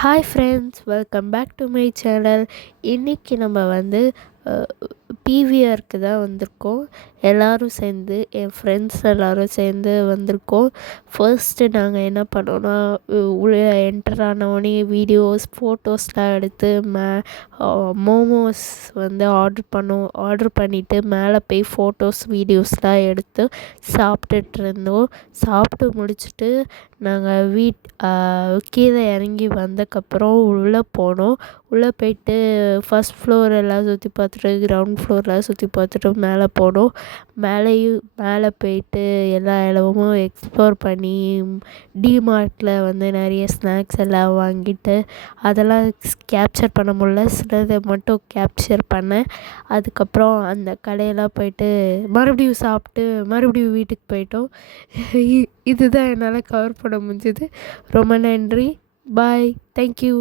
Hi friends, welcome back to my channel. இன்றைக்கி நம்ம வந்து பிவிஆருக்கு தான் வந்திருக்கோம். எல்லோரும் சேர்ந்து, என் ஃப்ரெண்ட்ஸ் எல்லோரும் சேர்ந்து வந்திருக்கோம். ஃபர்ஸ்ட்டு நாங்கள் என்ன பண்ணோன்னா, உள்ளே என்டர் ஆனவுடனே வீடியோஸ் ஃபோட்டோஸ்லாம் எடுத்து மோமோஸ் வந்து ஆர்டர் பண்ணிவிட்டு மேலே போய் ஃபோட்டோஸ் வீடியோஸ்லாம் எடுத்து சாப்பிட்டுட்டு இருந்தோம். சாப்பிட்டு முடிச்சுட்டு நாங்கள் கீழே இறங்கி வந்ததுக்கப்புறம் உள்ளே போனோம். உள்ளே போயிட்டு ஃபஸ்ட் ஃப்ளோர் எல்லாம் சுற்றி பார்த்துட்டு, கிரவுண்ட் ஃப்ளோர்லாம் சுற்றி பார்த்துட்டு மேலே போனோம். மேலே போயிட்டு எல்லா இடமும் எக்ஸ்ப்ளோர் பண்ணி, டிமார்ட்டில் வந்து நிறைய ஸ்நாக்ஸ் எல்லாம் வாங்கிட்டு, அதெல்லாம் கேப்சர் பண்ண முடியல, சிலதை மட்டும் கேப்சர் பண்ணேன். அதுக்கப்புறம் அந்த கடையெல்லாம் போயிட்டு மறுபடியும் சாப்பிட்டு மறுபடியும் வீட்டுக்கு போயிட்டோம். இதுதான் என்னால் கவர் பண்ண முடிஞ்சது. ரொம்ப நன்றி. பாய். தேங்க்யூ.